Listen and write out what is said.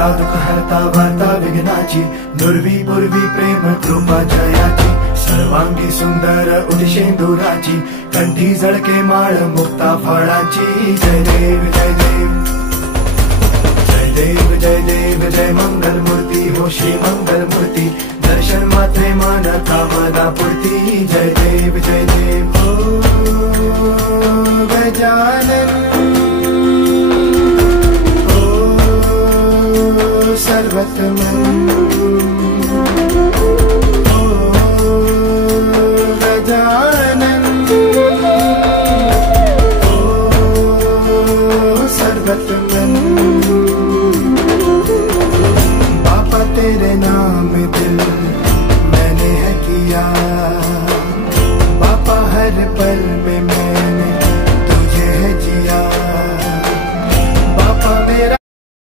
हरता दुःख हरता वार्ता विघ्नाची, नुरवी पूर्वी प्रेम कृपा जयाची, सर्वांगी सुंदर उदिशेंदुराची, कंठी झळके माळ मुक्ता फळाची। जय देव जय देव जय देव जय देव जय मंगल मूर्ती हो श्री मंगल मूर्ती, दर्शन मात्रे मन कामना पूर्ती। जय देव जय देव ओ गजानन ओ सर्वतमन।